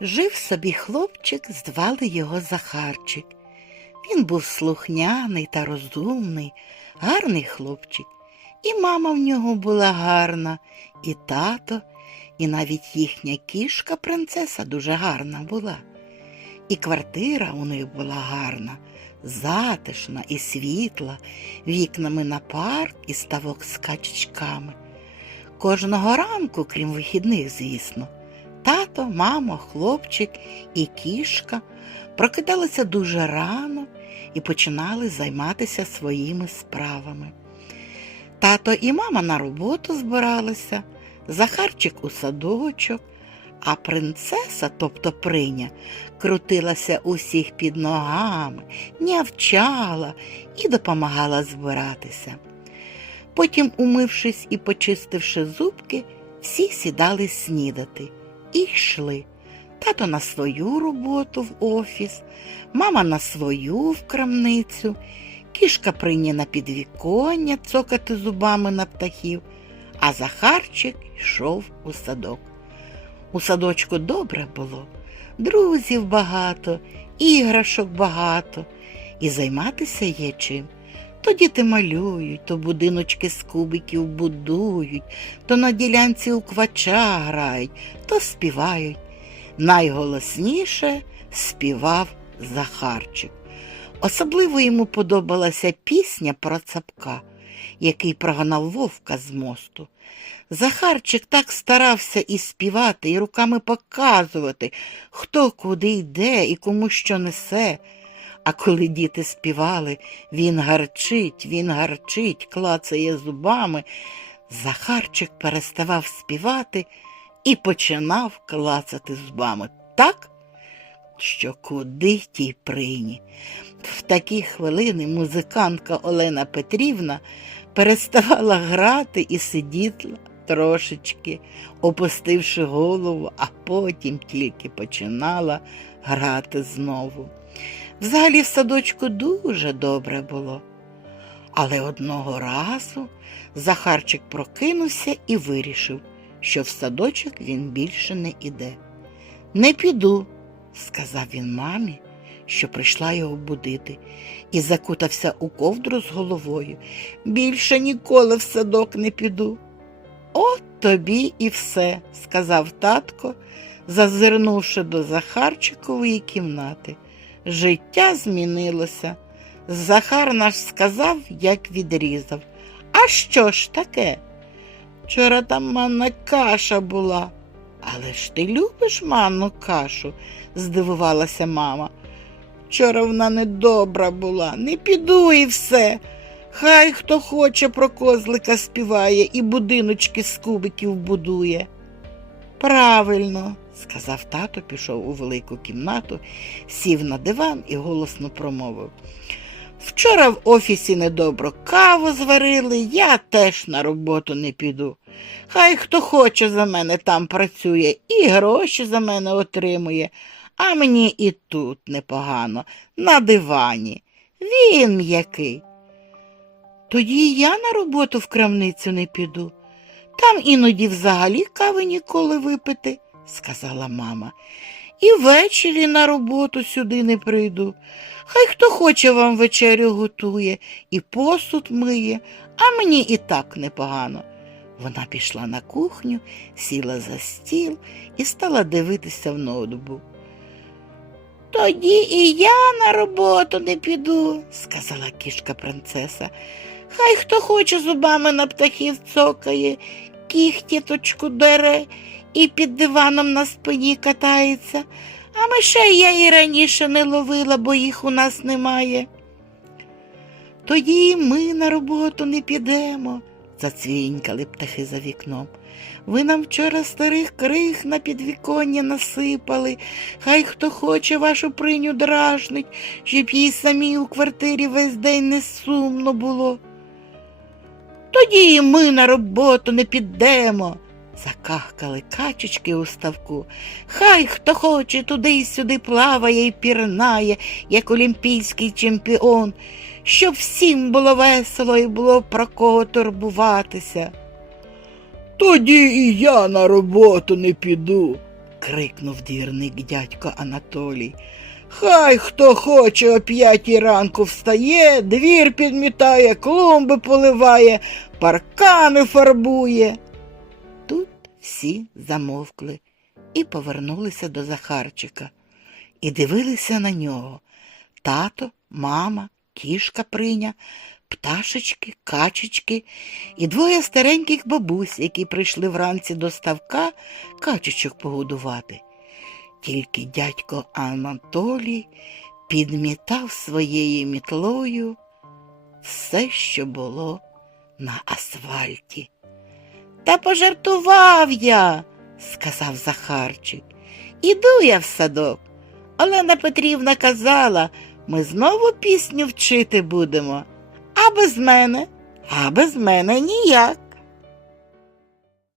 Жив собі хлопчик, звали його Захарчик. Він був слухняний та розумний, гарний хлопчик. І мама в нього була гарна, і тато, і навіть їхня кішка принцеса дуже гарна була. І квартира у них була гарна, затишна і світла, вікнами на парк і ставок з качечками. Кожного ранку, крім вихідних, звісно, тато, мама, хлопчик і кішка прокидалися дуже рано і починали займатися своїми справами. Тато і мама на роботу збиралися, Захарчик у садочок, а принцеса, тобто приня, крутилася усіх під ногами, нявчала і допомагала збиратися. Потім, умившись і почистивши зубки, всі сідали снідати і йшли. Тато на свою роботу в офіс, мама на свою в крамницю, кішка прині на підвіконня цокати зубами на птахів, а Захарчик йшов у садок. У садочку добре було, друзів багато, іграшок багато, і займатися є чим. То діти малюють, то будиночки з кубиків будують, то на ділянці у квача грають, то співають. Найголосніше співав Захарчик. Особливо йому подобалася пісня про цапка, який прогнав вовка з мосту. Захарчик так старався і співати, і руками показувати, хто куди йде і кому що несе. А коли діти співали, він гарчить, він гарчить, клацає зубами. Захарчик переставав співати і починав клацати зубами так, що куди тій прині. В такі хвилини музикантка Олена Петрівна переставала грати і сиділа трошечки, опустивши голову, а потім тільки починала грати знову. Взагалі в садочку дуже добре було. Але одного разу Захарчик прокинувся і вирішив, що в садочок він більше не іде. Не піду, сказав він мамі, що прийшла його будити, і закутався у ковдру з головою. Більше ніколи в садок не піду. От тобі і все, сказав татко, зазирнувши до Захарчикової кімнати. Життя змінилося. Захар наш сказав, як відрізав. А що ж таке? Вчора там манна каша була. Але ж ти любиш манну кашу? здивувалася мама. Вчора вона недобра була, не піду і все. Хай хто хоче про козлика співає і будиночки з кубиків будує. Правильно, сказав тато, пішов у велику кімнату, сів на диван і голосно промовив. Вчора в офісі недобро каву зварили, я теж на роботу не піду. Хай хто хоче за мене там працює і гроші за мене отримує, а мені і тут непогано, на дивані. Він м'який. Тоді я на роботу в крамницю не піду. Там іноді взагалі кави ніколи випити, сказала мама. І ввечері на роботу сюди не прийду. Хай хто хоче вам вечерю готує і посуд миє, а мені і так непогано. Вона пішла на кухню, сіла за стіл і стала дивитися в ноутбук. Тоді і я на роботу не піду, сказала кішка принцеса. Хай хто хоче зубами на птахів цокає, кіхтіточку дере і під диваном на спині катається, а мишей я і раніше не ловила, бо їх у нас немає. Тоді ми на роботу не підемо, зацвінькали птахи за вікном. Ви нам вчора старих крих на підвіконня насипали. Хай хто хоче вашу приню дражнить, щоб їй самій у квартирі весь день не сумно було. Тоді і ми на роботу не підемо. Закахкали качечки у ставку. Хай хто хоче туди й сюди плаває і пірнає, як олімпійський чемпіон, щоб всім було весело і було про кого турбуватися. Тоді і я на роботу не піду, крикнув двірник дядько Анатолій. Хай хто хоче о п'ятій ранку встає, двір підмітає, клумби поливає, паркани фарбує. Тут всі замовкли і повернулися до Захарчика і дивилися на нього. Тато, мама, кішка приня, пташечки, качечки і двоє стареньких бабусь, які прийшли вранці до ставка качечок погодувати. Тільки дядько Анатолій підмітав своєю мітлою все, що було на асфальті. Та пожартував я, сказав Захарчик. Іду я в садок. Олена Петрівна казала, ми знову пісню вчити будемо. А без мене, а без мене ніяк.